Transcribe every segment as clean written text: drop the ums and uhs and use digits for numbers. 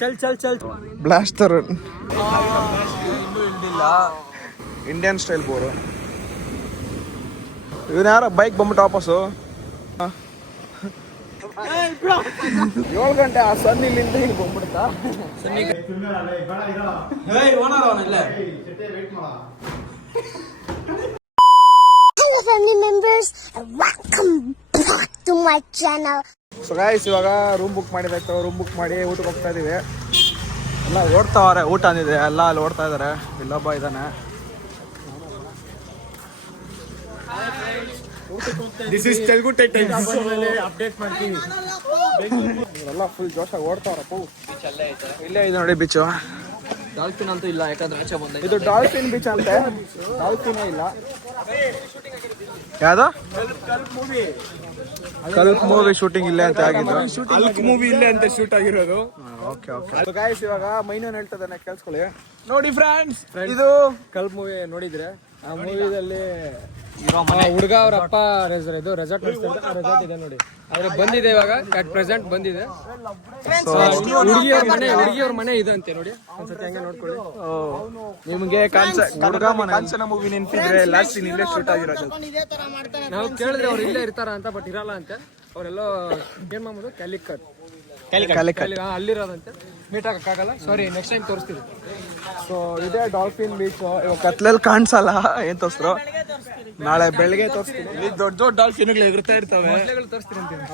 ಚಲ್ blaster Indian style bore. ಇವನ್ ಯಾರ bike ಬಂದ್ಬಿಟ್ಟು ವಾಪಸ್ಸು 7 ಗಂಟೆ ಆ ಸನ್ ಇಲ್ಲಿಂದ ಇಲ್ಲಿ ಬಂದ್ಬಿಡ್ತಾ. Hello family members and welcome back to my channel. So guys ಇವಾಗ ರೂಮ್ ಬುಕ್ ಮಾಡಿದಾಯ್ತು. ರೂಮ್ ಬುಕ್ ಮಾಡಿ ಊಟಕ್ಕೆ ಹೋಗ್ತಾ ಇದೀವಿ. ಎಲ್ಲ ಓಡ್ತಾವ್ರೆ, ಊಟ ಅಂದಿದೆ ಎಲ್ಲ ಅಲ್ಲಿ ಓಡ್ತಾ ಇದಾರೆ. ಇಲ್ಲೊಬ್ಬ ಇದ್ದಾನೆ. This is Telugu Titans update ಮಾಡ್ತೀವಿ. ಎಲ್ಲ ಫುಲ್ ಜೋಶಾಗಿ ಓಡ್ತಾವ್ರಪ್ಪ. ಇಲ್ಲೇ ಇದೆ ನೋಡಿ ಬೀಚು. ಡಾಲ್ಫಿನ್ ಅಂತೂ ಇಲ್ಲ, ಯಾಕಂದ್ರೆ ಆಚೆ ಬಂದ. ಇದು ಡಾಲ್ಫಿನ್ ಬೀಚ್ ಅಂತೆ, ಡಾಲ್ಫಿನೇ ಇಲ್ಲ. ಯಾವ್ದು ಕಲ್ಪ್ ಮೂವಿ ಶೂಟಿಂಗ್ ಇಲ್ಲೇ ಅಂತ ಆಗಿದ್ದು. ಅಲ್ಕ್ ಮೂವಿ ಇಲ್ಲೇ ಅಂತ ಶೂಟ್ ಆಗಿರೋದು. ಓಕೆ ಓಕೆ ಗಾಯ್ಸ್ ಇವಾಗ ಮೈನೂನ್ ಹೇಳ್ತದಾನೆ ಕೇಳಿಸ್ಕೊಳ್ಳಿ. ನೋಡಿ ಫ್ರೆಂಡ್ಸ್, ಇದು ಕಲ್ಪ್ ಮೂವಿ ನೋಡಿದ್ರೆ ಆ ಮೂವಿದಲ್ಲಿ ಹುಡುಗ ಅವ್ರ ಅಪ್ಪ ಇದು ರೆಸಾರ್ಟ್ ರೆಸಾರ್ಟ್ ಇದೆ ನೋಡಿ. ಆದ್ರೆ ಬಂದಿದೆ ಇವಾಗ ಅಟ್ ಪ್ರೆಸೆಂಟ್ ಬಂದಿದೆ. ಹುಡುಗಿಯವ್ರ ಮನೆ ಇದೆ ಅಂತೆ ನೋಡಿ. ಒಂದ್ಸತಿ ಹಂಗೆ ನೋಡ್ಕೊಳ್ಳಿ. ನಿಮ್ಗೆ ಕಾಂಚನ ಮೂವಿ ನೆನಪಿದ್ರೆ ಲಾಸ್ಟ್ ಸೀನ್ ಇಲ್ಲೇ ಶೂಟ್ ಆಗಿರೋದು. ನಾವು ಕೇಳಿದ್ರೆ ಅವ್ರು ಇಲ್ಲೇ ಇರ್ತಾರ ಅಂತ, ಬಟ್ ಇರಲ್ಲ ಅಂತೆ. ಅವರೆಲ್ಲೋ ಏನ್ ಮಾಡ್ಬೋದು ಕ್ಯಾಲಿಕಟ್ ಅಲ್ಲಿರೋದಂತೆ. ಮೀಟ್ ಆಗಕ್ಕಾಗಲ್ಲ, ಸಾರಿ ನೆಕ್ಸ್ಟ್ ಟೈಮ್ ತೋರಿಸ್ತೀವಿ. ಸೊ ಇದೇ ಡಾಲ್ಫಿನ್ ಬೀಚ್. ಇವಾಗ ಕತ್ಲಲ್ಲಿ ಕಾಣಿಸಲ್ಲ, ಏನ್ ತೋರಿಸ್ರು, ನಾಳೆ ಬೆಳಗ್ಗೆ ತೋರಿಸ್ತೀನಿ. ಇಲ್ಲಿ ದೊಡ್ಡ ದೊಡ್ಡ ಡಾಲ್ಫಿನ್ಗಳು ಎಗುರ್ತಾ ಇರ್ತವೆ. ತೋರಿಸ್ತೀನಿ ಅಂತೀನಿ.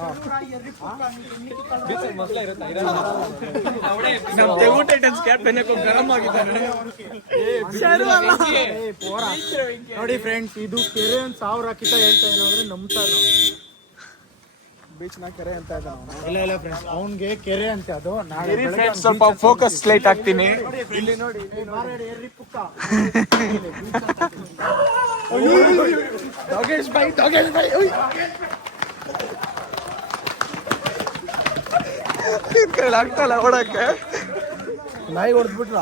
ನಮ್ಮ ತೆಲುಗು ಟೈಟನ್ಸ್ ಕ್ಯಾಪ್ಟನ್ ಗರಂ ಆಗಿದ್ದಾನೆ. ನೋಡಿ ಫ್ರೆಂಡ್ಸ್, ಇದು ಕೆರೆ ಒಂದು 1000 ಕಿತ ಹೇಳ್ತಾ ಏನಂದ್ರೆ ನಂಬ್ತಾ ಇಲ್ಲ. ಬೀಚ್ ನ ಕೆರೆ ಅಂತ ಇಲ್ಲ ಫ್ರೆಂಡ್ಸ್, ಅವನ್ಗೆ ಕೆರೆ ಅಂತ ಅದು. ಸ್ವಲ್ಪ ಫೋಕಸ್ ಲೈಟ್ ಹಾಕ್ತೀನಿ. ಇಲ್ಲಿ ನೋಡಿ ಡಾಗೇಶ್ ಬೈ ಆಗ್ತಲ್ಲ ಓಡಕ್ಕೆ. ನಾಯಿ ಹೊಡೆದ್ಬಿಟ್ರ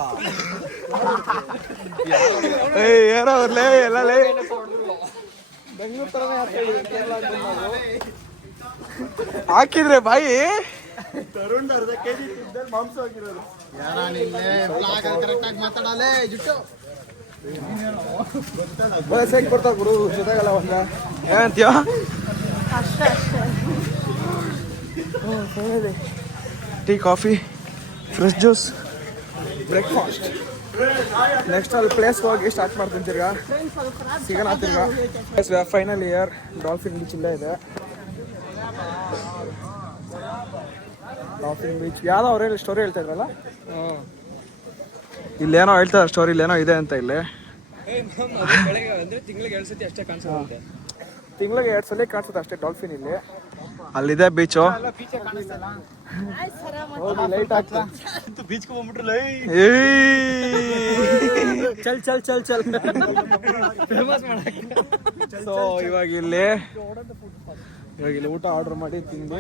ಏನೋ ಅವ್ರಲೇ ಎಲ್ಲ ಬೆಂಗಳೂರು ತರನೇ ಹಾಕಿದ್ರೆ ಬಾಯಿ ತರುಣ್ ಅರ್ಧ ಕೆಜಿ ತಿಂದಲ್ಲಿ ಮಾಂಸ ಹಾಕಿರೋದು. ಬರ್ತಾವ ಗುರು ಜೊತೆಗಲ್ಲ ಒಂದ ಏನಂತೀಯ. Tea, coffee, fresh juice, breakfast. Next ಅಲ್ಲಿ ಪ್ಲೇಸ್ಗೆ ಹೋಗಿ ಸ್ಟಾರ್ಟ್ ಮಾಡ್ತೀನಿ. ತಿರ್ಗಾ ಸಿಗೋಣ ತಿರ್ಗಾ. ಫೈನಲ್ ಇಯರ್ ಡಾಲ್ಫಿನ್ ಬೀಚ್ ಇಲ್ಲೇ ಇದೆ. ಡಾಲ್ಫಿನ್ ಬೀಚ್ ಯಾವ್ದೋ ಅವ್ರು ಸ್ಟೋರಿ ಹೇಳ್ತಾ ಇದ್ರಲ್ಲ, ಇಲ್ಲೇನೋ ಹೇಳ್ತಾರೆ ಸ್ಟೋರಿ, ಇಲ್ಲೇನೋ ಇದೆ ಅಂತ. ಇಲ್ಲಿ ತಿಂಗಳಿಗೆ 2 ಸತಿ ಅಷ್ಟೇ ಕಾಣಿಸುತ್ತೆ. ತಿಂಗಳಿಗೆ 2 ಸಲ ಕಾಣಿಸುತ್ತೆ ಅಷ್ಟೇ ಡಾಲ್ಫಿನ್. ಇಲ್ಲಿ ಅಲ್ಲಿದೆ ಬೀಚು. ಲೈಟ್ ಆಗ್ತಾ ಬೀಚ್ ಹೋಗ್ಬಿಟ್ರಲ್ಲ. ಚಲ್ ಫೇಮಸ್ ಮಾಡಕ್ಕೆ. ಸೊ ಇವಾಗ ಇಲ್ಲಿ ಊಟ ಆರ್ಡರ್ ಮಾಡಿ ತಿಂದು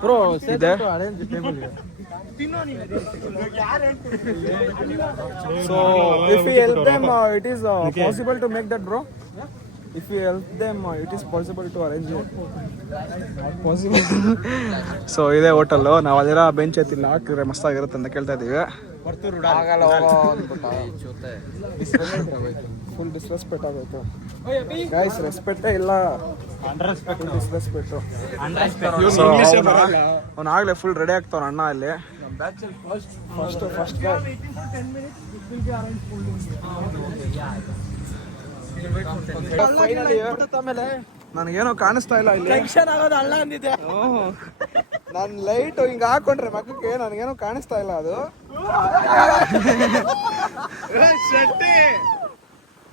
ಬ್ರೋ ಇದೆ. So if we help them it is possible to make that bro. If we help them it is possible to arrange it. Possible. So ಇದೇ ಹೋಟೆಲ್. ನಾವು ಅದೆಲ್ಲ ಬೆಂಚ್ ಎತ್ತಿಲ್ಲ, ಹಾಕಿದ್ರೆ ಮಸ್ತಾಗಿರುತ್ತೆ ಅಂತ ಕೇಳ್ತಾ ಇದೀವಿ. ಫುಲ್ ಡಿಸ್ರೆಸ್ಪೆಕ್ಟ್ ಆಗೋಯ್ತು ಗೈಸ್. ರೆಸ್ಪೆಕ್ಟೇ ಇಲ್ಲ, ಡಿಸ್ರೆಸ್ಪೆಕ್ಟ್. ಅವ್ನು ಆಗ್ಲೇ ಫುಲ್ ರೆಡಿ ಆಗ್ತಾವ ಅಣ್ಣ ಅಲ್ಲಿ. ಫಸ್ಟ್ ನನಗೇನೋ ಕಾಣಿಸ್ತಾ ಇಲ್ಲ ಇಲ್ಲಿ. ನಾನು ಲೈಟ್ ಹಿಂಗ ಹಾಕೊಂಡ್ರೆ ಮಕ್ಕಕ್ಕೆ ನನಗೇನೋ ಕಾಣಿಸ್ತಾ ಇಲ್ಲ. ಅದು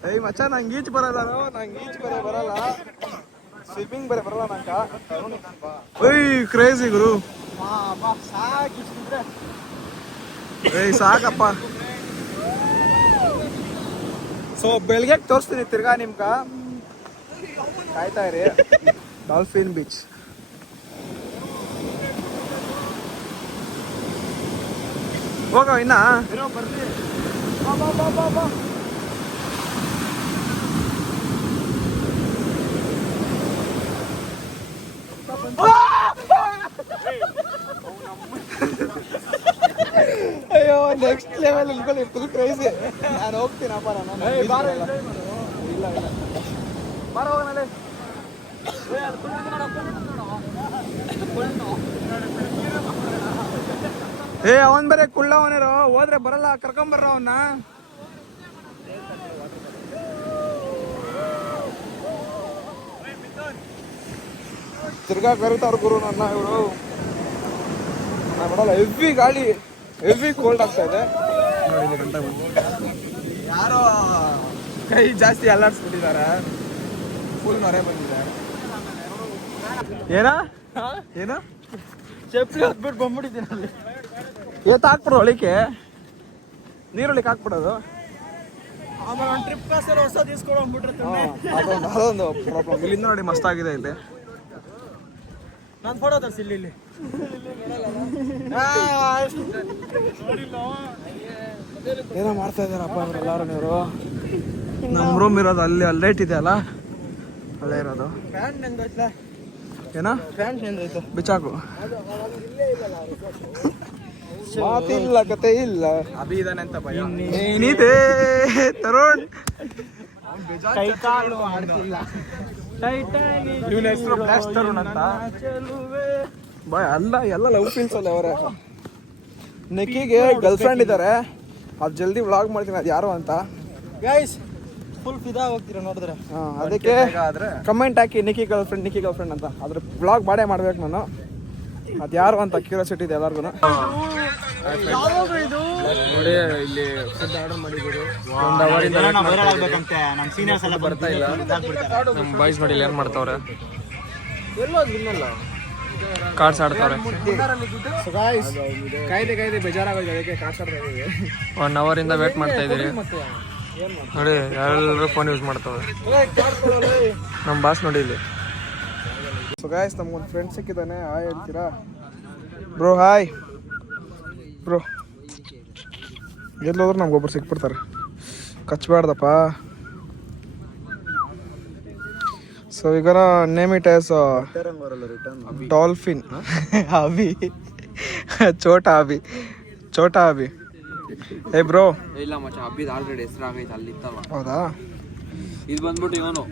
ಏಯ್ ಮಚ್ಚ, ನಂಗೆ ಈಜ್ ಬರಲ್ಲ. ನಂಗೆ ಈಜ್ ಬರಲ್ಲ, ಸ್ವಿಮ್ಮಿಂಗ್ ಬರಲ್ಲ ನಂಗ. ಏಯ್ ಕ್ರೇಜಿ ಗುರು. ಏಯ್ ಸಾಕಪ್ಪ. ಸೊ ಬೆಳಗ್ಗೆ ತೋರಿಸ್ತೀನಿ ತಿರ್ಗಾ ನಿಮ್ಗ, ಕಾಯ್ತಾ ಇರಿ. ಡಾಲ್ಫಿನ್ ಬೀಚ್ ಹೋಗ ಇನ್ನ. ನೆಕ್ಸ್ಟ್ ಲೆವೆಲ್ ಅನ್ಕೊಳ್ಳಿ, ಫುಲ್ ಕ್ರೇಜಿ. ನಾನು ಹೋಗ್ತೀನಪ್ಪ, ನಾನು ಇಲ್ಲ ಬಾರ ಹೋಗೋಣ. ಅವನ್ ಬೇರೆ ಕುಳ್ಳವನಿರೋ, ಹೋದ್ರೆ ಬರಲ್ಲ, ಕರ್ಕೊಂಬರ್ರ ಅವನ್ನ. ತಿರ್ಗಾ ಕರೀತಾರ ಗುರು ನನ್ನ ಇವರು. ನಾನು ಬಿಡಲ್ಲ, ಹೆವಿ ಗಾಳಿ, ಹೆವಿ ಕೋಲ್ಡ್ ಆಗ್ತಾ ಇದೆ ನೋಡಿ. ಇಲ್ಲಿ ಗಂಟೆ ಯಾರೋ ಕೈ ಜಾಸ್ತಿ ಅಲ್ಲಾಡ್ಸ್ಬಿಟ್ಟಿದ್ದಾರೆ, ಫುಲ್ ನೊರೆ ಬಂದಿದೆ. ಏನ ಏನು ಚಪ್ಪಲಿ ಹೊತ್ಬಿಟ್ಟು ಬಂದ್ಬಿಟ್ಟಿದ್ದೀನಿ ಅಲ್ಲಿ. ಇವತ್ತು ಹಾಕ್ಬಿಡೋ ಹೊಳಿಕೆ, ನೀರೊಳಿಕೆ ಹಾಕ್ಬಿಡೋದು. ಆಮೇಲೆ ಒಂದು ಟ್ರಿಪ್ ಕಾಸಲ್ಲಿ ಹೊಸ ಇಸ್ಕೊಂಡ್ಬಿಟ್ರೆ ಅದೊಂದು ಪ್ರಾಬ್ಲಮ್. ಇಲ್ಲಿಂದ ನೋಡಿ ಮಸ್ತಾಗಿದೆ ಇಲ್ಲಿ. ನಾನು ಫೋಟೋ ತರಿಸಿ ಇಲ್ಲಿ ಏನೋ ಮಾಡ್ತಾ ಇದ್ದಾರಪ್ಪ ಅವರೆಲ್ಲರೂ. ನೀರು ನಮ್ಮ ರೂಮ್ ಇರೋದು ಅಲ್ಲಿ, ಅಲ್ಲಿ ಲೈಟ್ ಇದೆ ಅಲ್ಲ, ಅಲ್ಲೇ ಇರೋದು. ಏನ ಬಿಚಾಕು ಮಾತಿಲ್ಲ, ಕತೆ ಇಲ್ಲ. ಅಭಿ ಇದಾನೆ ಅಂತ ಭಯ. ಏನಿದೆ ತರುಣ್, ಕೈ ಕಾಲು ಆಡ್ತಿಲ್ಲ. ಇವನ ಹೆಸರು ಬ್ಲಾಸ್ಟ್ ತರುಣ್ ಅಂತ. ಬಾಯ್ ಅಲ್ಲ, ಎಲ್ಲ ಲವ್ ಫೀಲ್ಸ್ ಅಲ್ಲ ಅವರೇ. ನೆಕ್ಕಿಗೆ ಗರ್ಲ್ ಫ್ರೆಂಡ್ ಇದ್ದಾರೆ, ಅದು ಜಲ್ದಿ ವ್ಲಾಗ್ ಮಾಡ್ತೀನಿ, ಅದು ಯಾರು ಅಂತ. ಗೈಸ್ ಫುಲ್ ಫಿದಾ ಹೋಗ್ತೀರಾ ನೋಡಿದ್ರೆ. ಅದಕ್ಕೆ ಕಮೆಂಟ್ ಹಾಕಿ ನಿಕ್ಕಿ ಗರ್ಲ್ ಫ್ರೆಂಡ್ ಅಂತ. ಅದ್ರ ವ್ಲಾಗ್ ಮಾಡೇ ಮಾಡ್ಬೇಕು ನಾನು. ಅದು ಯಾರು ಅಂತ ಕ್ಯೂರಿಯಾಸಿಟಿ ಇದೆ ಎಲ್ಲರಿಗೂ. ನೋಡಿ ಇಲ್ಲಿ ಫುಡ್ ಆರ್ಡರ್ ಮಾಡಿದ್ದೀವಿ. ಒಂದು ಅವರಿಂದ ಬರ್ತಾ ಇಲ್ಲ. ನಮ್ಮ ಬಾಯ್ಸ್ ನೋಡಿ ಏನು ಮಾಡ್ತಾವ್ರೆ, ಕಾರ್ಡ್ಸ್ ಆಡ್ತಾವ್ರೆ. ಕಾಯ್ದೆ ಬೇಜಾರಾಗೋದು, ಅದಕ್ಕೆ ಕಾರ್ಡ್ಸ್ ಆಡ್ತಾ ಇದ್ದೀವಿ. 1 ಅವರಿಂದ ವೇಟ್ ಮಾಡ್ತಾ ಇದ್ದೀರಿ ನೋಡಿ. ಎಲ್ಲರೂ ಫೋನ್ ಯೂಸ್ ಮಾಡ್ತಾವ್ರೆ. ನಮ್ಮ ಬಾಸ್ ನೋಡಿ ಇಲ್ಲಿ. ಸೊ ಗಾಯ್ಸ್, ನಮ್ಗೊಂದು ಫ್ರೆಂಡ್ ಸಿಕ್ಕಿದ್ದಾನೆ. ಹಾಯ್ ಹೇಳ್ತೀರಾ ಬ್ರೋ? Hi bro. ಎಲ್ಲೋದ್ರು ನಮ್ಗೊಬ್ರು ಸಿಕ್ಬಿಡ್ತಾರೆ, ಕಚ್ಬಾರ್ದಪ್ಪ. ಸೊ ಈಗ name it as dolphin Abhi, ಚೋಟಾ ಅಭಿ. ಏ ಬ್ರೋ. ಇಲ್ಲ ಮಚ್ಚ, ಅಬ್ಬಿದ ಆಲ್ರೆಡಿ ಹೆಸರು ಆಗೈತೆ ಅಲ್ಲಿ ಇತ್ತಲ್ಲ. ಹೌದಾ? ಇದು ಬಂದ್ಬಿಟ್ಟು ಇವನು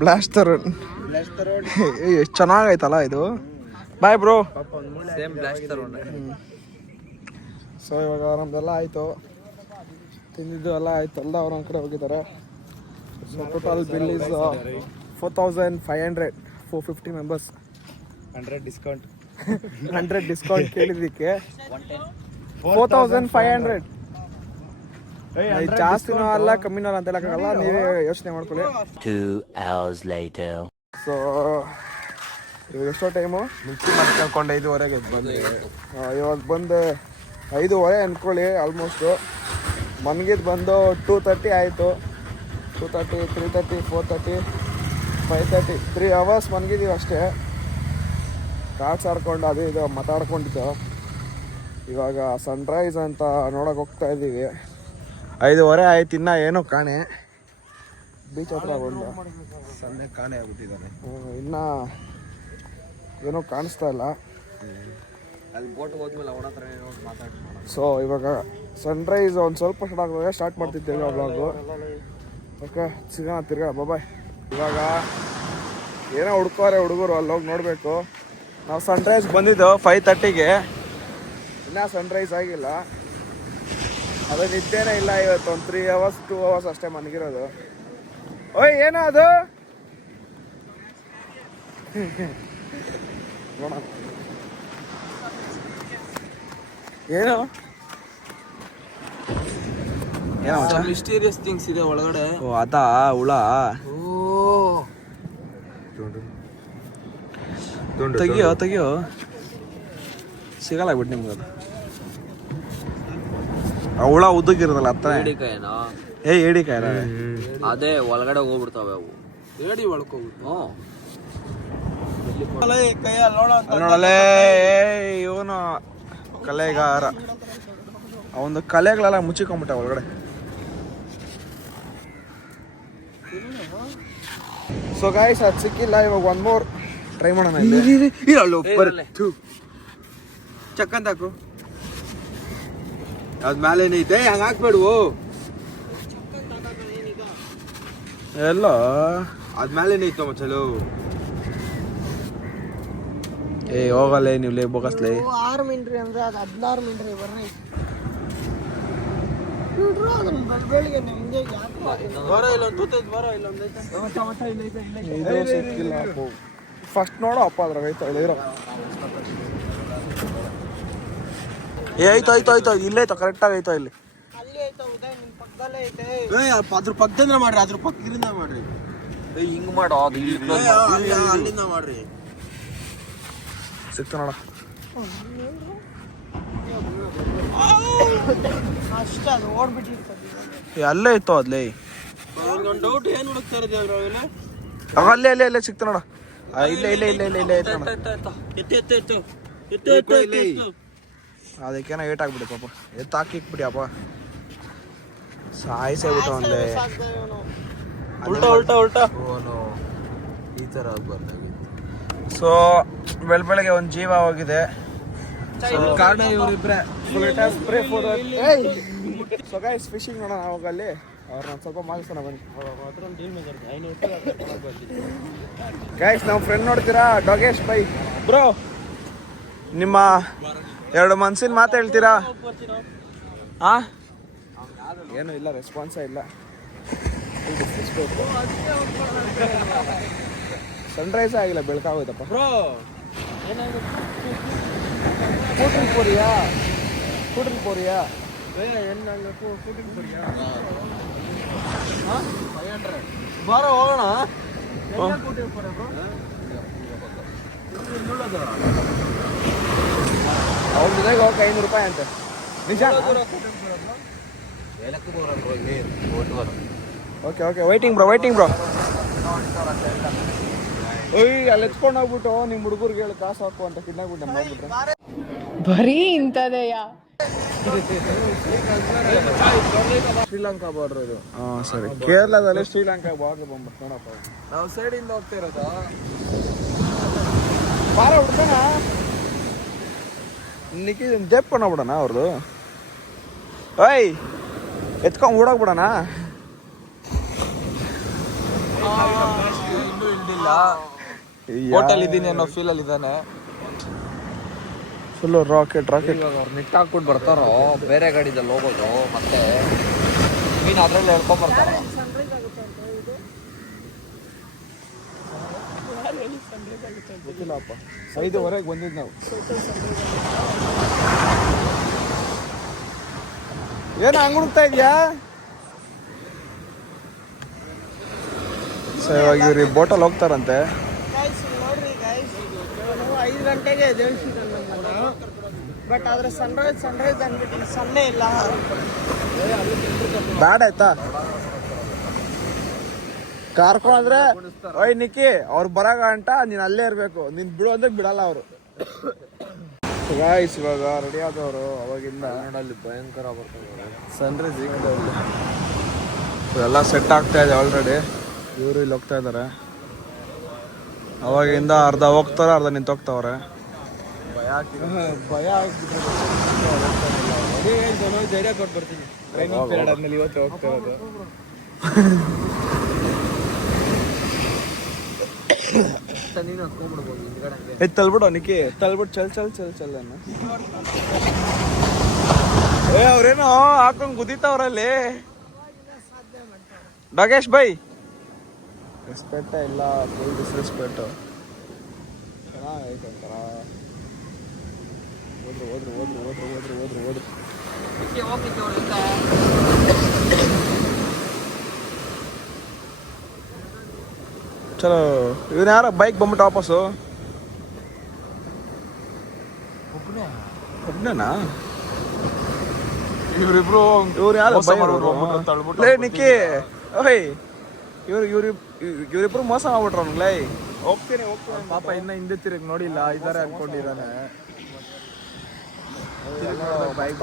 ಬ್ಲಾಸ್ಟ್ ತರುಣ್. ಎಷ್ಟು ಚೆನ್ನಾಗೈತಲ್ಲ ಇದು. Bye bro. Same blast Tarun. So ಇವಾಗ ನಮ್ದೆಲ್ಲ ಆಯಿತು, ತಿಂದಿದ್ದು ಎಲ್ಲ ಆಯ್ತು, ಎಲ್ಲ ಅವ್ರ ಕಡೆ ಹೋಗಿದ್ದಾರೆ. So total bill is 4500 for 50 members. 100 discount ಕೇಳಿದ್ದಕ್ಕೆ 4500. ಜಾಸ್ತಿನೂ ಅಲ್ಲ, ಕಮ್ಮಿನೂ ಅಲ್ಲ ಅಂತ ಹೇಳಕ್ಕಾಗಲ್ಲ, ನೀವೇ ಯೋಚನೆ ಮಾಡ್ಕೊಳ್ಳಿ. 2 hours later. ಸೊ ಇವಾಗ ಎಷ್ಟೋ ಟೈಮು ಕೇಳ್ಕೊಂಡು 5:30ಗೆ ಬಂದೆ. ಇವಾಗ ಬಂದು 5:30 ಅಂದ್ಕೊಳ್ಳಿ ಆಲ್ಮೋಸ್ಟು. ಮನ್ಗಿದ್ದು ಬಂದು 2:30 ಆಯಿತು. 2:30, 3:30, 4:30, 5:30, 3 hours ಮನ್ಗಿದ್ದೀವಿ ಅಷ್ಟೇ. ಕಾರ್ಡ್ಸ್ ಆಡ್ಕೊಂಡು ಅದು ಇದು ಮಾತಾಡ್ಕೊಂಡಿದ್ದು. ಇವಾಗ ಸನ್ರೈಸ್ ಅಂತ ನೋಡೋಕೆ ಹೋಗ್ತಾ ಇದ್ದೀವಿ. 5:30 ಆಯ್ತು, ಇನ್ನೂ ಏನೋ ಕಾಣೆ. ಬೀಚ್ ಹತ್ರ ಬಂದು ಸನ್ನೆ ಕಾಣೆ ಆಗ್ಬಿಟ್ಟಿದ್ದಾನೆ. ಇನ್ನೂ ಏನೋ ಕಾಣಿಸ್ತಾ ಇಲ್ಲ. ಅಲ್ಲಿ ಬೋಟ್ ಹೋದ್ಮೇಲೆ ಅವನ ಹತ್ರ ಮಾತಾಡ್ತೀನಿ. ಸೊ ಇವಾಗ ಸನ್ರೈಸ್ ಒಂದು ಸ್ವಲ್ಪ ಸ್ಟಾರ್ಟ್ ಮಾಡ್ತಿದ್ದೇವೆ ಬ್ಲಾಗು. ಓಕೆ, ಸಿಗೋಣ ತಿರ್ಗಾ, ಬಾಯ್. ಇವಾಗ ಏನೋ ಹುಡ್ಕೋರೆ ಹುಡುಗರು, ಅಲ್ಲಿ ಹೋಗಿ ನೋಡಬೇಕು. ನಾವು ಸನ್ರೈಸ್ ಬಂದಿದ್ದು 5:30ಗೆ, ಇನ್ನೂ ಸನ್ರೈಸ್ ಆಗಿಲ್ಲ. ಅದು ನಿದ್ದೆನೇ ಇಲ್ಲ ಇವತ್ತು. ಒಂದು 3 hours 2 hours ಅಷ್ಟೇ ಮನಗಿರೋದು. ಓಯ್ ಏನೋ ಅದು ನೋಡೋಣ ಏನು ಮಿಸ್ಟೀರಿಯಸ್ ಥಿಂಗ್ಸ್ ಇದೆ ಒಳಗಡೆ. ಓ ಅದಾ ಹುಳ. ತೆಗಿಯೋ ಸಿಗಲ್ಲ ಬಿಟ್ಟು ನಿಮ್ಗೆ. ಅದು ಆ ಹುಳ ಉದ್ದಕ್ಕಿರೋದಲ್ಲ ಹತ್ರ. ಏಡಿಕಾಯನ ಅದೇ ಒಳಗಡೆ ಹೋಗ್ಬಿಡ್ತಾವೆ ಅವು. ಏಡಿ ಒಳ್ಕೋಗ್ಬಿಟ್ಟು ನೋಡಲೇ ಇವನು ಕಲೆಗಾರ. ಅವನು ಕಲೆಗಳೆಲ್ಲ ಮುಚ್ಚಿಕೊಂಬಿಟ್ಟ ಒಳಗಡೆ. ಸೊ ಗಾಯ್ಸ್, ಅದು ಸಿಕ್ಕಿಲ್ಲ. ಇವಾಗ 1 more ಟ್ರೈ ಮಾಡೋಣ. ಚಕ್ಕಂತ ಹಾಕು. ಅದ್ಮೇಲೆ ಏನೈತೆ ಹಂಗ ಹಾಕ್ಬೇಡ್ವು ಎಲ್ಲ ಅದ್ಮೇಲೆ ಏನೈತೋ ಮಚ್ಚಲು ಏ ಹೋಗಲ್ಲ ನೀವು ಲೇ ಬೋಗಸ್ಲೇ 6 ಮಿನಿಟ್ರಿ ಅಂದ್ರೆ ಅದು 16 ಮಿನಿಟ್ರಿ ಬರ್ರಿ ನೋಡ್ರು ಅದು ಬೆಳಿಗ್ಗೆ ನಿಮಗೆ ಬರೋ ಇಲ್ಲ ಬರೋ ಇಲ್ಲ ಫಸ್ಟ್ ನೋಡು ಅಪ್ಪ ಅದ್ರಾಗ ಐತೋ ಆಯ್ತು ಇಲ್ಲೇ ಐತೋ ಕರೆಕ್ಟಾಗಿ ಐತೋ ಇಲ್ಲಿ ಅಲ್ಲಿ ಐತೆ ಉದಯ್ ನಿಮ್ಮ ಪಕ್ಕದಲ್ಲೇ ಐತೆ ಅದ್ರ ಪಕ್ಕದಿಂದ ಮಾಡ್ರಿ ಅದ್ರ ಪಕ್ಕದಿಂದ ಮಾಡ್ರಿ ಹಿಂಗ್ ಮಾಡೋ ಅದು ಅಲ್ಲಿಂದ ಮಾಡ್ರಿ ಸಿಕ್ತು ನೋಡ ಅಷ್ಟೇ ಅದು ಓಡ್ಬಿಟ್ಟಿರ್ತದೆ ಅಲ್ಲೇ ಇತ್ತು ಅದ್ಲೇ ಒಂದು ಡೌಟ್ ಏನು ಹುಡುಕ್ತಾ ಇರೋದು ಅದ್ರಾಗೆಲ್ಲ ಅಲ್ಲೇ ಸಿಕ್ತು ನೋಡ ಇಲ್ಲೇ ಐತೆ ನೋಡ ಎತ್ತು ಅದಕ್ಕೇನೋ ಏಟ್ ಆಗ್ಬಿಡಿ ಪಾಪ ಹಾಕಿಕ್ಬಿಡಿ ಅಪ್ಪ ಸಾಯಿಸೇಬಿಟ್ಟು ಒಂದೇ ಉಲ್ಟಾ ಈ ತರ ಆಗ್ಬಾರ್ದು. ಸೊ ಬೆಳಗ್ಗೆ ಒಂದು ಜೀವ ಹೋಗಿದೆ ಕಾರಣ ಇವರಿಬ್ರೆ ಸೊ ಗೈಸ್ ಫಿಶಿಂಗ್ ನೋಡೋಣ ಹೋಗಲ್ಲಿ ಅವ್ರನ್ನ ಸ್ವಲ್ಪ ಮಾತಾಡ್ಸೋಣ ಬನ್ನಿ ಗೈಸ್ ನಮ್ಮ ಫ್ರೆಂಡ್ ನೋಡ್ತೀರಾ ಡೋಗೇಶ್ ಬೈ ಬ್ರೋ ನಿಮ್ಮ 2 ಮನ್ಸಿನ ಮಾತು ಹೇಳ್ತೀರಾ ಏನು ಇಲ್ಲ ರೆಸ್ಪಾನ್ಸೇ ಇಲ್ಲ ಸನ್ರೈಸ್ ಆಗಿಲ್ಲ ಬೆಳಕಾಗೋಯ್ತಪ್ಪ ಬ್ರೋ ಕೂಟ್ರಿಲ್ ಪೋರಿಯಾ ಬಾರೋ ಹೋಗೋಣ ಅವ್ರ ಜೊತೆಗೆ ಹೋಗಕ್ಕೆ 500 ರೂಪಾಯಿ ಅಂತೆ ನಿಜ ಓಕೆ ವೈಟಿಂಗ್ ಬ್ರೋ ಓಯ್ ಅಲ್ಲಿ ಎತ್ಕೊಂಡು ಹೋಗ್ಬಿಟ್ಟು ನಿಮ್ಮ ಹುಡುಗರಿಗೆ ಹೇಳಿ ಕಾಸು ಹಾಕು ಅಂತ ಕಿಡ್ನಾಪ್ ಮಾಡ್ಬಿಟ್ರೆ ಬರೀ ಇಂಥದೆಯಾ ಶ್ರೀಲಂಕಾ ಬಾರ್ಡರ್ ಇದು ಸರಿ ಕೇರಳದಲ್ಲಿ ಶ್ರೀಲಂಕಾ ಬಾರ್ಡರ್ ಬಂದ್ಬಿಟ್ಟು ನೋಡಪ್ಪ ನಾವು ಸೈಡಿಂದ ಹೋಗ್ತಾ ಇರೋದು ಬಾರ ಹುಡ್ಕೋಣ ನಿಕ್ಕಿ ಜೆಪ್ ಬಿಡೋಣ ಅವ್ರದ್ದು ಓಯ್ ಎತ್ಕೊಂಡು ಓಡೋಗ್ಬಿಡೋಣ ಇನ್ನೂ ಇಳ್ದಿಲ್ಲ ಹೋಟೆಲ್ ಇದ್ದೀನಿ ಅನ್ನೋ ಫೀಲಲ್ಲಿ ಇದ್ದಾನೆ ಫುಲ್ಲು ರಾಕೆಟ್ ಇವಾಗ ಅವ್ರು ನಿಟ್ ಹಾಕ್ಬಿಟ್ಟು ಬರ್ತಾರೋ ಬೇರೆ ಗಾಡಿದಲ್ಲಿ ಹೋಗೋದು ಮತ್ತೆ ಮೀನು ಅದ್ರಲ್ಲಿ ಹೇಳ್ಕೊಂಡ್ ಬರ್ತಾರ ಗೊತ್ತಿಲ್ಲಪ್ಪ 5:15 ಬಂದಿದ್ದು ನಾವು ಏನು ಹಂಗ್ ಹುಡುಕ್ತಾ ಇದೆಯಾ ಸೊ ಇವಾಗ ಇವ್ರು ಬೋಟಲ್ಲಿ ಹೋಗ್ತಾರಂತೆ ನೋಡ್ರಿ ಗೈಸ್ 5 ಗಂಟೆಗೆ ಎದ್ದೇಳ್ಸಿದ್ದೆ ನಾನು ಬಟ್ ಆದ್ರೆ ಸನ್ರೈಸ್ ಅಂದ್ಬಿಟ್ಟು ಸನ್ನೆ ಇಲ್ಲ ಬ್ಯಾಡ ಆಯ್ತಾ ಕಾರ್ಕೊಂಡ್ರೆ ಓಯ್ ನಿಕ್ಕಿ ಅವ್ರು ಬರೋ ಗಂಟ ನೀನು ಅಲ್ಲೇ ಇರಬೇಕು ನೀನು ಬಿಡು ಅಂದ್ರೆ ಬಿಡಲ್ಲ ಅವರು ಗಾಯ್ಸ್ ಇವಾಗ ರೆಡಿ ಆದವರು ಅವಾಗಿಂದ ಕನ್ನಡಲ್ಲಿ ಭಯಂಕರ ಬರ್ತಾರೆ ಸನ್ರೈಸ್ ಎಲ್ಲ ಸೆಟ್ ಆಗ್ತಾ ಇದೆ ಆಲ್ರೆಡಿ ಇವರು ಇಲ್ಲಿ ಹೋಗ್ತಾ ಇದ್ದಾರೆ ಅವಾಗಿಂದ ಅರ್ಧ ಹೋಗ್ತಾರೆ ಅರ್ಧ ನಿಂತೋಗ್ತಾವ್ರೆ ಭಯ ಧೈರ್ಯ ಕೊಟ್ಟು ಬರ್ತೀನಿ ಟ್ರೈನಿಂಗ್ ಪೀರಿಯಡ್ ಆದ್ಮೇಲೆ ಇವತ್ತು ಹೋಗ್ತಾ ಇರೋದು ನೀನು ಹತ್ಕೊಂಡ್ಬಿಡ್ಬೋದು ಹಿಂದ್ಗಡೆ ತಲ್ಬಿಡು ನಿಕ್ಕಿ ತಲ್ಬಿಟ್ಟು ಚಲ್ ಅನ್ನ ಅವ್ರೇನೋ ಹಾಕೊಂಡ್ ಗುದಿತಾವ್ರಲ್ಲಿ ಡೋಗೇಶ್ ಬೈ ರೆಸ್ಪೆಕ್ಟ ಇಲ್ಲ ಫುಲ್ ಡಿಸ್ರೆಸ್ಪೆಕ್ಟ್ ಚೆನ್ನಾಗೈತೆ ಒಂಥರ ಹೋದ್ರು ಚಲೋ ಇವನ್ ಯಾರ ಬೈಕ್ ಬಂದ್ಬಿಟ್ಟು ವಾಪಸ್ಸು ಒಬ್ಬನೇನಾ ಇವರಿಬ್ರು ಇವ್ರು ಯಾರು ತಳ್ಬಿಟ್ಟು ಲೇ ನಿಕ್ಕಿ ಓಯ್ ಇವ್ರಿಬ್ರು ಮೋಸ ಮಾಡ್ಬಿಟ್ರು ಅವ್ನಿಗೆ ಹೋಗ್ತೀನಿ ಪಾಪ ಇನ್ನ ಹಿಂದೆ ತಿರುಗಿ ನೋಡಿಲ್ಲ ಇದಾರೆ ಅನ್ಕೊಂಡಿದ್ದಾನೆ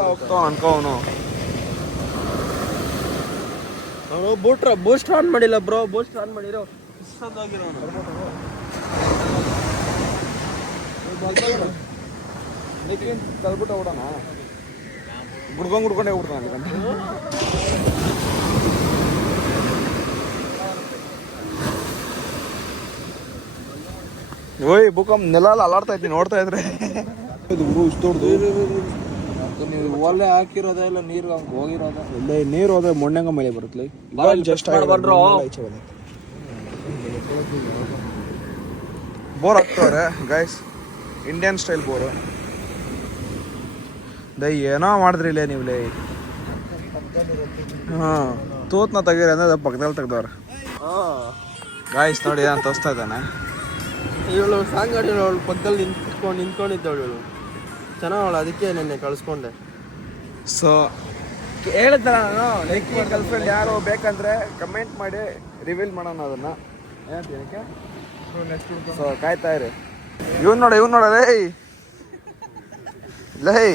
ಹೋಗ್ತಾವ ಅನ್ಕೋ ಅವನು ಬೂಸ್ಟ್ ಆನ್ ಮಾಡಿಲ್ಲ ಬ್ರೋ ಬೂಸ್ಟ್ ಆನ್ ಮಾಡಿರೋ ತಲ್ಬಿಟ್ಟು ಬಿಡೋಣ ಗುಡ್ಕೊಂಡೇ ಹೋಗ್ಬಿಡ್ತಾನೆ ಅಲ್ಲಿ ಗಂಟೆ. ಓಯ್ ಭೂಕಂಪ ನೆಲ ಅಲ್ಲಾಡ್ತಾ ಇದ್ದೀನಿ ನೋಡ್ತಾ ಇದ್ರೆ. ಇದು ಗುರು ಇಷ್ಟು ದೊಡ್ಡದು. ನೀವು ಒಲೆ ಹಾಕಿರೋದ ಇಲ್ಲ ನೀರು ಹಂಗೆ ಹೋಗಿರೋದ? ಇಲ್ಲೇ ನೀರು ಹೋದ್ರೆ ಮೊಣ್ಣಂಗ ಮಳೆ ಬರುತ್ತೆ. ಜಸ್ಟ್ ಬೋರ್ ಹಾಕ್ತವ್ರೆ ಗೈಸ್, ಇಂಡಿಯನ್ ಸ್ಟೈಲ್ ಬೋರು. ದೈ ಏನೋ ಮಾಡಿದ್ರಿ ಇಲ್ಲೇ ನೀವು ಲೇ. ಹಾಂ ತೂತ್ನ ತೆಗೀರಿ ಅಂದ್ರೆ ಪಕ್ಕದಲ್ಲಿ ತೆಗ್ದವ್ರೆ ಗಾಯ್ಸ್. ನೋಡಿ ಏನು ತೋರಿಸ್ತಾ ಇದ್ದಾನೆ ಇವಳು ಸಾಂಗ್ ಆಡಿರೋ ಅವಳು ಪಕ್ಕದಲ್ಲಿ ನಿಂತ್ಕೊಂಡಿದ್ದವಳು ಇವಳು ಚೆನ್ನಾಗವಳು, ಅದಕ್ಕೆ ನೆನ್ನೆ ಕಳಿಸ್ಕೊಂಡೆ. ಸೊ ಹೇಳಿದ್ನಲ್ಲ ನಾನು, ಲೈಕಿ ಗರ್ಲ್ ಫ್ರೆಂಡ್ ಯಾರು ಬೇಕಂದ್ರೆ ಕಮೆಂಟ್ ಮಾಡಿ ರಿವೀಲ್ ಮಾಡೋಣ ಅದನ್ನ. ಏನಕ್ಕೆ ಸೊ ಕಾಯ್ತಾ ಇರಿ. ಇವನ್ ನೋಡ ಲೇ ಲೈ,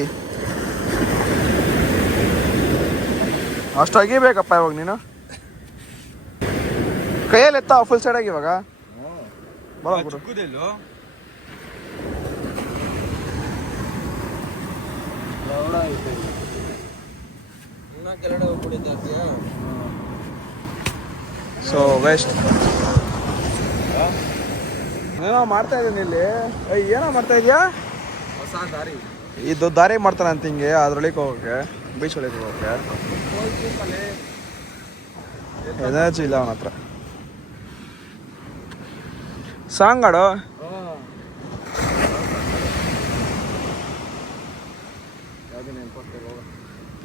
ಅಷ್ಟು ಅಗಿಬೇಕಪ್ಪ ಇವಾಗ ನೀನು. ಕೈಯಲ್ಲಿ ಎತ್ತ ಫುಲ್ ಸೈಡ್ ಆಗಿ ಇವಾಗ ಸೊ ವೆಸ್ಟ್ ಏನೋ ಮಾಡ್ತಾ ಇದ್ದೀನಿ ಇಲ್ಲಿ. ಏನೋ ಮಾಡ್ತಾ ಇದೀಯಾ? ಹೊಸ ದಾರಿ, ಇದು ದಾರಿ ಮಾಡ್ತಾನೆ ಅಂತ ಹಿಂಗೆ ಅದ್ರೊಳಗೆ ಹೋಗೋಕೆ, ಬೀಚ್ ಒಳಗೆ ಹೋಗೋಕೆ ಎನರ್ಜಿ ಇಲ್ಲ ಅವನ ಹತ್ರ. ಸಾಂಗ್ ಆಡೋ.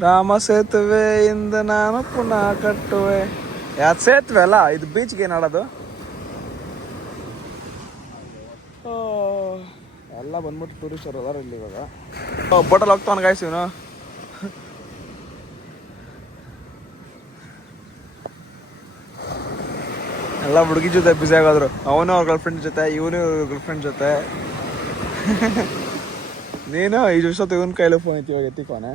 ರಾಮ ಸೇತುವೆಯಿಂದ ನಾನು ಪುನಃ ಕಟ್ಟುವೆ. ಯಾವ್ದು ಸೇತುವೆ ಅಲ್ಲ ಇದು, ಬೀಚ್ಗೆ ಏನು ಆಡೋದು? ಎಲ್ಲ ಬಂದ್ಬಿಟ್ಟು ಟೂರಿಸ್ಟರ್ ಅದಾರ ಇಲ್ಲಿ ಇವಾಗ. ಬೋಟಲ್ಲಿ ಹೋಗ್ತಾವನ್ ಗಾಯ್ಸ್ ಇವನು. ಎಲ್ಲ ಹುಡುಗಿ ಜೊತೆ ಬ್ಯುಸಿ ಆಗೋದ್ರು. ಅವನು ಅವ್ರ ಗರ್ಲ್ ಫ್ರೆಂಡ್ ಜೊತೆ, ಇವನು ಗರ್ಲ್ ಫ್ರೆಂಡ್ ಜೊತೆ. ನೀನು ಈ ಜೊತೆ ಇವನ್ ಕೈಲಿ ಫೋನ್ ಐತಿ, ಇವಾಗ ಎತ್ತಿಕೋನೆ.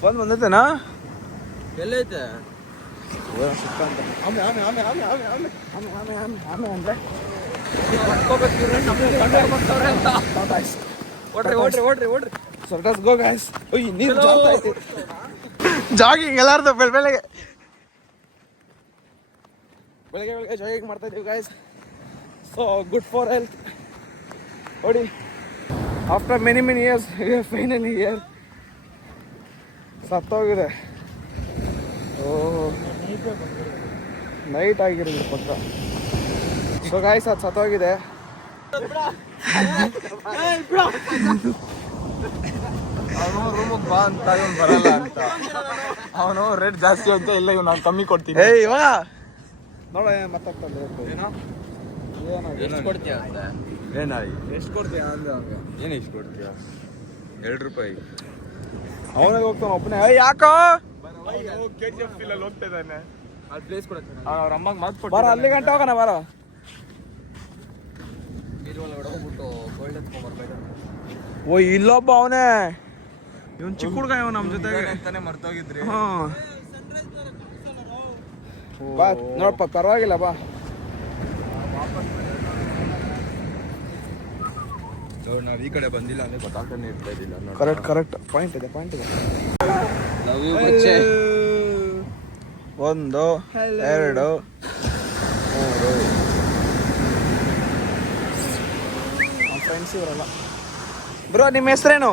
ಫೋನ್ ಬಂದೈತೆನಾ? ಎಲ್ಲೈತೆ? ಜಾಗಿಂಗ್ ಎಲ್ಲಾರ್ದು ಬೆಳಗ್ಗೆ ಜಾಗಿಂಗ್ ಮಾಡ್ತಾ ಇದೀವಿ guys. So good for health. ನೋಡಿ, after many years finally year ಸತ್ತೋಗಿದೆ. ನೈಟ್ ಆಗಿರೋದು ಪಕ್ಕ. ಸೊ ಗಾಯ್ಸ್ ಅದು ಸತ್ತೋಗಿದೆ. ಅವನು ರೂಮಿಗೆ ಬಾ ಅಂತ ಇವನು ಬರಲ್ಲ ಅಂತ. ಅವನು ರೇಟ್ ಜಾಸ್ತಿ ಅಂತ ಇಲ್ಲ, ಇವ್ ನಾನು ಕಮ್ಮಿ ಕೊಡ್ತೀನಿ. ಏಯ್ ಇವಾಗ ನೋಡ ಮಾತಾಡ್ತಾನೆ. ಎಷ್ಟು ಕೊಡ್ತೀಯ ಅಂತ? ಎಷ್ಟು ಕೊಡ್ತೀಯ ಅಂದ್ರೆ ಅವ್ನಿಗೆ ಏನು ಎಷ್ಟು ಕೊಡ್ತೀಯ? 2 ರೂಪಾಯಿ. ಅವನಿಗೆ ಹೋಗ್ತಾನೆ ಒಬ್ಬನೇ. ಯಾಕೋ ಹೋಗ್ತಾ ಇದ್ದಾನೆ. ಅಲ್ಲಿ ಪ್ಲೇಸ್ ಕೊಡುತ್ತೆ. ಅವ್ರ ಅಮ್ಮಗೆ ಮಾತು ಕೊಟ್ಟು ಬರ ಅಲ್ಲಿ ಗಂಟೆ ಹೋಗೋಣ ಬರ. ಹೋಗ್ಬಿಟ್ಟು ಗೋಲ್ಡ್ ಎತ್ಕೊಂಡ್ಬರ್ಬೇಕು. ಓ ಇಲ್ಲೊಬ್ಬ ಅವನೇ, ಇವನ್ ಚಿಕ್ಕ ಹುಡುಗ ಇವ ನಮ್ಮ ಜೊತೆಗೆ ಅಂತಾನೆ ಮರ್ತೋಗಿದ್ರಿ. ಬಾ ನೋಡಪ್ಪ, ಪರವಾಗಿಲ್ಲ ಬಾ. ನಾವು ಈ ಕಡೆ ಬಂದಿಲ್ಲ ಅಂದ್ರೆ ಗೊತ್ತಾಗ್ತಾನೆ ಇರ್ತಾ ಇದ್ದಿಲ್ಲ. ಕರೆಕ್ಟ್ ಪಾಯಿಂಟ್ ಇದೆ. 1 2 3 ಫ್ರೆಂಡ್ಸ್ ಇವರಲ್ಲ. ಬ್ರೋ ನಿಮ್ಮ ಹೆಸರೇನು?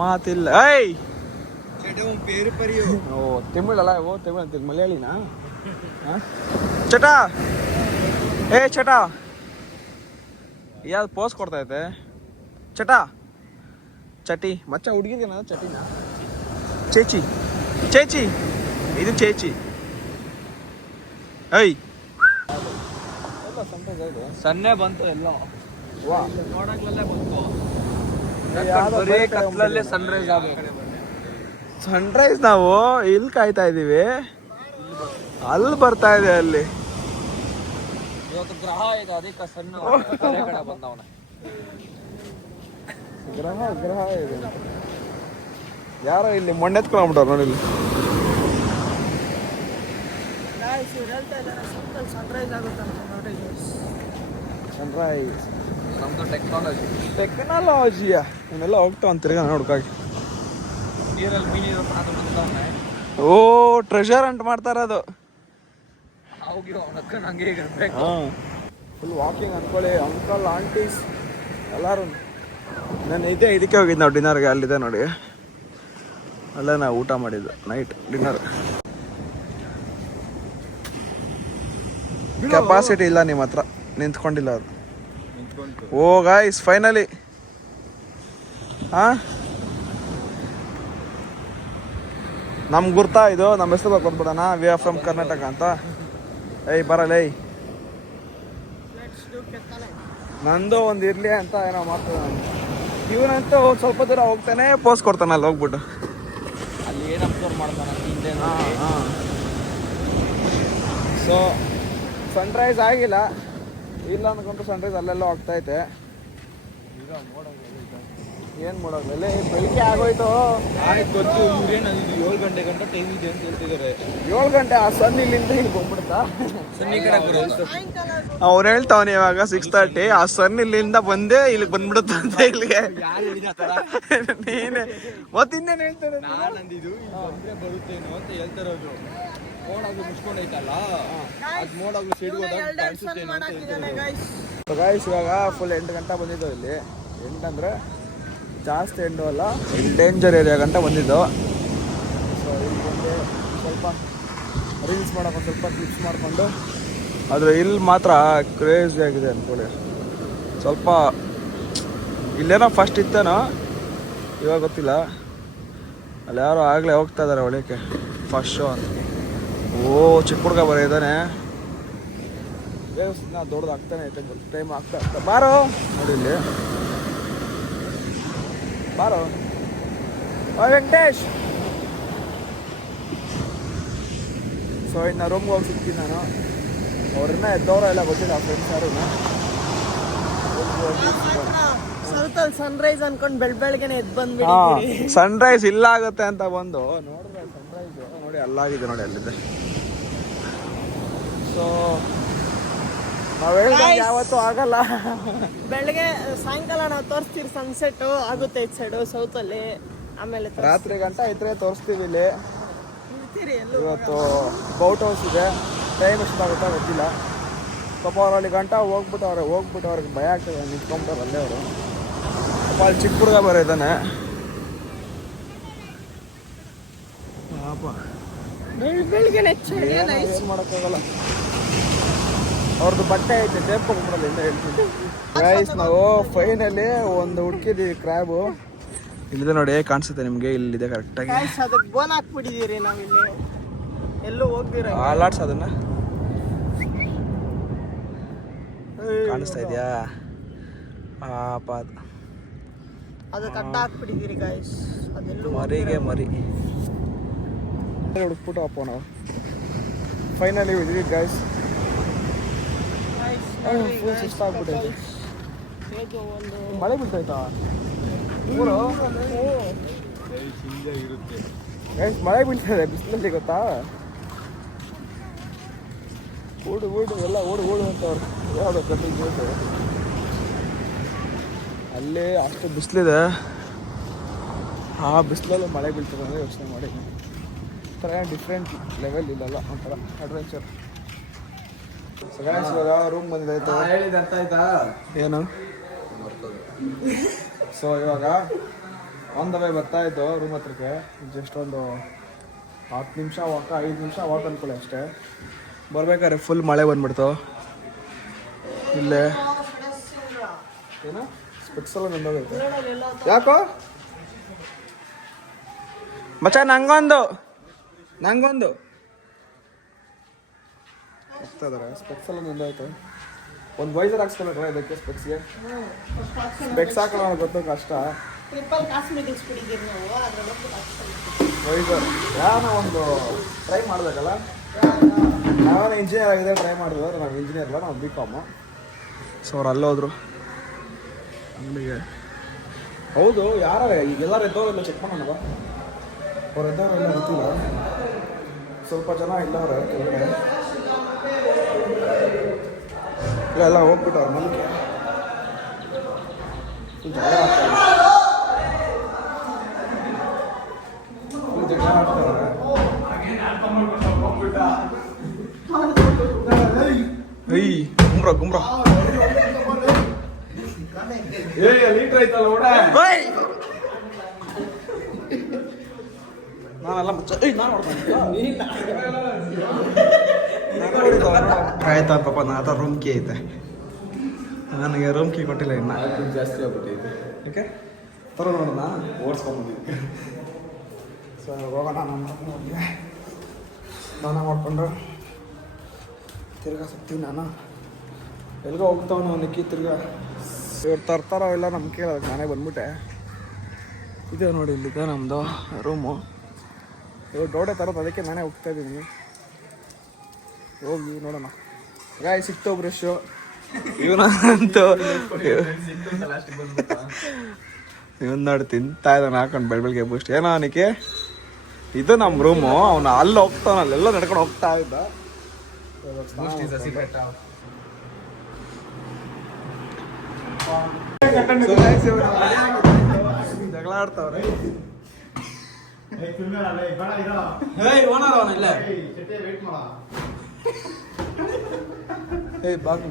ಮಾತಿಲ್ಲ. ಏಯ್ ಪೇರು ಪರಿಯೋ. ಓ ತಮಿಳಲ್ಲ. ಓ ತಮಿಳ್ ಅಂತ ಮಲಯಾಳಿನಾ? ಚಟ ಚಟ ಯಾವ್ದು ಪೋಸ್ ಕೊಡ್ತಾ ಐತೆ? ಚಟಿ ಮಚ್ಚ ಹುಡುಗಿದೇನ ಚಟಿನ? ಚೇಚಿ ಇದು ಚೇಚಿ. ಐ ಸನ್ನೆ ಬಂತು ಎಲ್ಲ ವಾ ನೋಡಕ್ಲಲ್ಲೇ ಬಂತು. ಬರೀ ಕತ್ಲಲ್ಲೇ ಸನ್ರೈಸ್ ಆಗಬೇಕು. ಸನ್ರೈಸ್ ನಾವು ಇಲ್ಲಿ ಕಾಯ್ತಾ ಇದೀವಿ, ಅಲ್ಲಿ ಬರ್ತಾ ಇದೆ. ಅಲ್ಲಿ ಇವತ್ತು ಗ್ರಹ ಇದೆ, ಅದಕ್ಕೆ ಸಣ್ಣ ಕಡೆ ಬಂದವನ. ಗ್ರಹ ಇದೆ. ಯಾರೋ ಇಲ್ಲಿ ಮೊಣ್ಣೆತ್ಕೊಂಡ್ಬಿಟ್ಟವ್ರು ನೋಡಿ. ಇಲ್ಲಿ ಸನ್ರೈಸ್ ಆಗುತ್ತಂತೆ ನೋಡಿ. ಸನ್ರೈಸ್ ನಮ್ದು ಟೆಕ್ನಾಲಜಿ. ಟೆಕ್ನಾಲಜಿಯಾ ಇವನ್ನೆಲ್ಲ ಹೋಗ್ತಾವ ಅಂತೀರಿ ನಾನು ಹುಡ್ಕಾಗಿ. ನೀರಲ್ಲಿ ಮೀನಿರೋ ಓ ಟ್ರೆಷರ್ ಅಂಟ್ ಮಾಡ್ತಾರ ಅದು. ನಂಗೆ ಫುಲ್ ವಾಕಿಂಗ್ ಅನ್ಕೊಳ್ಳಿ. ಅಂಕಲ್ ಆಂಟೀಸ್ ಎಲ್ಲರೂ. ನಾನು ಇದಕ್ಕೆ ಹೋಗಿದ್ದು ನಾವು ಡಿನ್ನರ್ಗೆ. ಅಲ್ಲಿದೆ ನೋಡಿ, ಅಲ್ಲೇ ನಾವು ಊಟ ಮಾಡಿದ್ದು ನೈಟ್ ಡಿನ್ನರ್. ಕೆಪಾಸಿಟಿ ಇಲ್ಲ ನಿಮ್ಮ ಹತ್ರ, ನಿಂತ್ಕೊಂಡಿಲ್ಲ ಅದು. ಓ ಗಾಯ್ಸ್ ಫೈನಲಿ ನಮ್ಗೆ ಗುರ್ತಾ ಇದು, ನಮ್ಮ ಹೆಸರು ಕೊಟ್ಬಿಡೋಣ. ವಿ ಆರ್ ಫ್ರಮ್ ಕರ್ನಾಟಕ ಅಂತ. ಏಯ್ ಬರಲ್ಲ ಏಯ್, ನಂದು ಒಂದು ಇರಲಿ ಅಂತ ಏನೋ ಮಾಡ್ತದೆ. ಇವನಂತೂ ಒಂದು ಸ್ವಲ್ಪ ದೂರ ಹೋಗ್ತಾನೆ, ಪೋಸ್ ಕೊಡ್ತಾನೆ ಅಲ್ಲಿ ಹೋಗ್ಬಿಟ್ಟು. ಅಲ್ಲಿ ಏನು ಅಬ್ಸರ್ವ್ ಮಾಡ್ತಾನೆ ಹಿಂದೆ. ಸೊ ಸನ್ರೈಸ್ ಆಗಿಲ್ಲ, ಇಲ್ಲ ಅಂದ್ಕೊಂಡು ಸನ್ರೈಸ್ ಅಲ್ಲೆಲ್ಲ ಹೋಗ್ತೈತೆ. ಏನು ಮಾಡೋಲ್ಲ, ಬೆಳಿಗ್ಗೆ ಆಗೋಯ್ತು. ಆಯ್ತು ಗೊತ್ತು, ಇವ್ರೇನು 7 ಗಂಟೆ ಗಂಟ ಟೈಮ್ ಇದೆ ಅಂತ ಹೇಳ್ತಿದ್ದಾರೆ. 7 ಗಂಟೆ ಆ ಸನ್ ಇಲ್ಲಿಂದ ಇಲ್ಲಿ ಬಂದ್ಬಿಡ್ತಾ. ಸಾಯಂಕಾಲ ಅವ್ರು ಹೇಳ್ತಾವನೆ ಇವಾಗ 6:30. ಆ ಸನ್ ಇಲ್ಲಿಂದ ಬಂದೇ ಇಲ್ಲಿಗೆ ಬಂದ್ಬಿಡುತ್ತಂತೆ ಇಲ್ಲಿಗೆ. ನೀನೆ ಮತ್ತಿನ್ನೇನು ಹೇಳ್ತಾರೆ? ನಾನು ಅಂದಿದ್ದು ಬಂದ್ರೆ ಬರುತ್ತೇನೋ ಅಂತ ಹೇಳ್ತಾರದು. ಮೋಡಾಗ್ಲು ಮುಚ್ಕೊಂಡೈತಲ್ಲ, ಅದು ಮೋಡಾಗ್ಲು ಸೈಡ್ ಹೋದಾಗ ಕಾಣಿಸುತ್ತೇನೋ ಅಂತ ಹೇಳ್ತಾರೆ. ಗಾಯ್ಸ್ ಇವಾಗ ಫುಲ್ 8 ಗಂಟೆ ಬಂದಿದ್ದು. ಇಲ್ಲಿ 8 ಅಂದರೆ ಜಾಸ್ತಿ ಎಂಡು ಅಲ್ಲ, ಇಲ್ಲಿ ಡೇಂಜರ್ ಏರಿಯಾ ಗಂಟ ಬಂದಿದ್ದು. ಸೊ ಇಲ್ಲಿ ಬಂದು ಸ್ವಲ್ಪ ರೀಲ್ಸ್ ಮಾಡೋಕೆ ಸ್ವಲ್ಪ ಕ್ಲಿಪ್ಸ್ ಮಾಡಿಕೊಂಡು, ಆದರೆ ಇಲ್ಲಿ ಮಾತ್ರ ಕ್ರೇಜಿ ಆಗಿದೆ ಅಂದ್ಕೊಳ್ಳಿ. ಸ್ವಲ್ಪ ಇಲ್ಲೇನೋ ಫಸ್ಟ್ ಇತ್ತೇನೋ, ಇವಾಗ ಗೊತ್ತಿಲ್ಲ. ಅಲ್ಲಿ ಯಾರೋ ಆಗಲೇ ಹೋಗ್ತಾ ಇದ್ದಾರೆ ಒಳಕ್ಕೆ, ಫಸ್ಟ್ ಶೋ ಅಂತ. ಓ ಚಿಕ್ಕ ಹುಡುಗ ಬರೋ ಇದ್ದಾನೆ, ದೇವಸ್ಥಾನ ದೊಡ್ಡದು ಆಗ್ತಾನೆ ಐತೆ, ಟೈಮ್ ಆಗ್ತಾ ಬಾರೋ ನೋಡಿ ಇಲ್ಲಿ ಬಾರೋ. ವೆಂಕಟೇಶ್. ಸೊ ಇನ್ನು ರೂಮ್ಗೆ ಹೋಗಿ ಸಿಗ್ತೀನಿ ನಾನು. ಅವ್ರನ್ನ ಎದ್ದವ್ರ ಎಲ್ಲ ಗೊತ್ತಿಲ್ಲ, ಫ್ರೆಂಡ್ಸ್ ಯಾರು. ಸೌತಲ್ಲಿ ಸನ್ರೈಸ್ ಅನ್ಕೊಂಡು ಬೆಳಗ್ಗೆನೆ ಎದ್ದು ಬಂದ್ಬಿಟ್ಟಿದ್ದೀರಿ. ಸನ್ರೈಸ್ ಇಲ್ಲ ಆಗುತ್ತೆ ಅಂತ ಬಂದು ನೋಡಿದ್ರೆ ಸನ್ರೈಸ್ ನೋಡಿ ಅಲ್ಲಾಗಿದೆ ನೋಡಿ ಅಲ್ಲಿದೆ. ಸೊ ನಾವು ಹೇಳ್ದಂಗೆ ಯಾವತ್ತೂ ಆಗಲ್ಲ. ಬೆಳಗ್ಗೆ ಸಾಯಂಕಾಲ ನಾವು ತೋರಿಸ್ತೀವಿ ಸನ್ಸೆಟ್ ಆಗುತ್ತೆ ಈ ಸೈಡು ಸೌತಲ್ಲಿ. ಆಮೇಲೆ ರಾತ್ರಿ ಗಂಟ ಇದ್ರೆ ತೋರಿಸ್ತೀವಿ ಇಲ್ಲಿ. ಇರ್ತೀರಿ ಎಲ್ಲೂ. ಇವತ್ತು ಬೌಟ್ ಹೌಸ್ ಇದೆ, ಟೈಮ್ ಎಷ್ಟಾಗುತ್ತಾ ಗೊತ್ತಿಲ್ಲ. ಪಾಪ ಅವ್ರು ಅಲ್ಲಿ ಗಂಟ ಹೋಗ್ಬಿಟ್ಟು ಅವ್ರಿಗೆ ಭಯ ಆಗ್ತದೆ, ನಿಂತ್ಕೊಂಬಿಟ್ಟವ್ರು ಅಲ್ಲೇ ಅವರು. ಪಾಪ ಅಲ್ಲಿ ಚಿಕ್ಕ ಹುಡುಗ ಬರೋ ಇದ್ದಾನೆ. ಬೆಳಗ್ಗೆನೆ ಏನು ಮಾಡೋಕ್ಕಾಗಲ್ಲ. ಅವ್ರದ್ದು ಬಟ್ಟೆ ಐತೆ, ಟೇಪ್ ಹೋಗ್ಬಿಡಲ್ಲ ಇಂದ ಹೇಳ್ತೀನಿ. ಗೈಸ್ ನಾವು ಫೈನಲಿ ಒಂದು ಹುಡುಕಿದ್ದೀವಿ ಕ್ರ್ಯಾಬು. ಇಲ್ಲಿದೆ ನೋಡಿ, ಕಾಣಿಸುತ್ತೆ ನಿಮಗೆ, ಇಲ್ಲಿದೆ ಕರೆಕ್ಟಾಗಿ. ಅದಕ್ಕೆ ಬೋನ್ ಹಾಕ್ಬಿಟ್ಟಿದ್ದೀರಿ ನಾವಿಲ್ಲಿ, ಎಲ್ಲೂ ಹೋಗ್ದಿರ. ಅಲಾಡ್ಸ್ ಅದನ್ನ ಕಾಣಿಸ್ತಾ ಇದೆಯಾ? ಪಾಪ ಅದಕ್ಕೆ ಅಡ್ಡ ಹಾಕ್ಬಿಟ್ಟಿದ್ದೀರಿ ಗಾಯ್ಸ್, ಅದೆಲ್ಲೂ ಮರಿಗೆ ಮರಿ ಹುಡುಕ್ಬಿಟ್ಟು ಅಪ್ಪ ನಾವು ಫೈನಲಿ ಇದ್ವಿ ಗಾಯ್ಸ್. ಫುಲ್ ಸುಸ್ತಾಗ್ಬಿಟ್ಟೈತೆ. ಮಳೆ ಬೀಳ್ತಾಯ್ತಾ ಊರು? ಗೈಸ್ ಮಳೆ ಬೀಳ್ತದೆ ಬಿಸಿಲಲ್ಲಿ, ಗೊತ್ತಾ? ಓಡು ಎಲ್ಲ ಓಡು ಅಂತವ್ರು ಯಾವುದು ಕಟ್ಟಿಗೆ. ಅಲ್ಲೇ ಅಷ್ಟು ಬಿಸಿಲಿದೆ, ಆ ಬಿಸಿಲಲ್ಲಿ ಮಳೆ ಬೀಳ್ತದೆ ಅಂದರೆ ಯೋಚನೆ ಮಾಡಿ. ಒಂಥರ ಡಿಫ್ರೆಂಟ್ ಲೆವೆಲ್ ಇಲ್ಲಲ್ಲ, ಒಂಥರ ಅಡ್ವೆಂಚರ್. ಇವಾಗ ರೂಮ್ ಬಂದಿದ್ದಾಯ್ತು. ಹೇಳಿದಂತ ಆಯ್ತಾ ಏನು? ಸೊ ಇವಾಗ ಆನ್ ದ ವೇ ಬರ್ತಾ ಇತ್ತು ರೂಮ್ ಹತ್ರಕ್ಕೆ. ಜಸ್ಟ್ ಒಂದು 10 ನಿಮಿಷ ವಾಕ, 5 ನಿಮಿಷ ವಾಕ್ ಅನ್ಕೊಳ್ಳಿ ಅಷ್ಟೇ. ಬರ್ಬೇಕಾದ್ರೆ ಫುಲ್ ಮಳೆ ಬಂದ್ಬಿಡ್ತು ಇಲ್ಲೇ. ಏನು ಸ್ಪೆಕ್ಸ್ ಎಲ್ಲ ನಂದೋಗೈತೆ ಯಾಕೋ ಮಚ್ಚ? ನಂಗೊಂದು ಹೋಗ್ತಾ ಇದಾರೆ. ಸ್ಪೆಕ್ಸ್ ಎಲ್ಲ ನಂದಾಯ್ತು. ಒಂದು ವೈಸರ್ ಹಾಕ್ಸ್ಕೊಬೇಕಲ್ಲ ಇದಕ್ಕೆ ಸ್ಪೆಕ್ಸ್ಗೆ. ಸ್ಪೆಕ್ಸ್ ಹಾಕೋಣ ಗೊತ್ತು ಕಷ್ಟ. ಟ್ರಿಪಲ್ ಕಾಸ್ಮೆಟಿಕ್ಸ್ ಬಿಟ್ಟಿದ್ದೀರಿ ನಾವು, ವೈಸರ್ ಯಾವನ ಒಂದು ಟ್ರೈ ಮಾಡಬೇಕಲ್ಲ. ನಾವೇನು ಇಂಜಿನಿಯರ್ ಆಗಿದೆ ಟ್ರೈ ಮಾಡಿದ್ರು, ನಾವು ಇಂಜಿನಿಯರ್ ಅಲ್ಲ, ನಾವು B.Com. ಸೊ ಅವ್ರು ಅಲ್ಲೋದ್ರು ಅಂಗಡಿಗೆ. ಹೌದು, ಯಾರು ಎಲ್ಲರೂ ಎದ್ದವರೆಲ್ಲ ಚೆಕ್ ಮಾಡೋಣ. ಅವ್ರು ಎದ್ದವರೆಲ್ಲ ಗೊತ್ತಿಲ್ಲ, ಸ್ವಲ್ಪ ಜನ ಇಲ್ಲವ್ರೆ ಕೆಳಗಡೆ. ಎಲ್ಲ ಹೋಗ್ಬಿಟ್ಟು ಅವ್ರ ಮನೆಗೆ ಜಗಳ ಆಡ್ತಾರೆ. ಏಯ್ ಗುಮ್ರ ಲೀಟ್ರ್ ಐತಲ್ಲ ಓಡ ನಾನೆಲ್ಲ ಆಯ್ತಾ ಪಾಪ ನಾ ರೂಮ್ ಕೀ ಐತೆ ನನಗೆ ರೂಮ್ ಕೀ ಕೊಟ್ಟಿಲ್ಲ ಇನ್ನ ಜಾಸ್ತಿ ಆಗ್ಬಿಟ್ಟೈತೆ. ಓಕೆ ತರ ನೋಡೋಣ ಓಡಿಸ್ಕೊಂಡ್ಬಂದಿದ್ದೆ. ಸೊ ಹೋಗೋಣ ನಮ್ಮ ರೂಮಿಗೆ ಸ್ನಾನ ಮಾಡಿಕೊಂಡು ತಿರ್ಗಾ ಸಿಗ್ತೀವಿ. ನಾನು ಎಲ್ಗೋ ಹೋಗ್ತಾವನು ನಿಕ್ಕಿ ತಿರ್ಗಾ ಇವ್ರು ತರ್ತಾರೋ ಇಲ್ಲ ನಮ್ಗೆ ಕೇಳೋದು. ನಾನೇ ಬಂದ್ಬಿಟ್ಟೆ. ಇದೆ ನೋಡಿ ಇಲ್ಲಿದೆ ನಮ್ಮದು ರೂಮು. ಇವ್ರು ಡೋಡೆ ತರೋದು, ಅದಕ್ಕೆ ನಾನೇ ಹೋಗ್ತಾ ಇದ್ದೀನಿ. ಹೋಗಿ ನೋಡೋಣ. ಗಾಯ ಸಿಕ್ತು ಬ್ರಷು ಇವನಂತೂ ಇವನ್ ನೋಡಿ ತಿಂತಾ ಇದ್ದಾನೆ ಹಾಕೊಂಡು ಬೆಳಗ್ಗೆ ಬೂಸ್ಟ್. ಏನೋ ಅವನಿಗೆ ಇದು ನಮ್ಮ ರೂಮು. ಅವನು ಅಲ್ಲಿ ಹೋಗ್ತಾನ, ಅಲ್ಲೆಲ್ಲ ನಡ್ಕೊಂಡು ಹೋಗ್ತಾ ಇದ್ದ. ಜಗಳ ಆಡ್ತಾವ್ರೆ. ಬಾಕು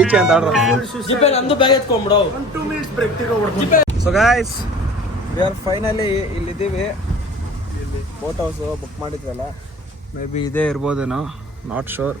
ಈಚೆ ಅಂತ ನಂದು ಬ್ಯಾಗ್ ಎತ್ಕೊಂಡ್ಬಿಡು. So guys we are finally ಇಲ್ಲಿದ್ದೀವಿ. ಬೋಟ್ ಹೌಸು ಬುಕ್ ಮಾಡಿದ್ವಲ್ಲ, ಮೇ ಬಿ ಇದೇ ಇರ್ಬೋದೇನೋ, ನಾಟ್ ಶೋರ್.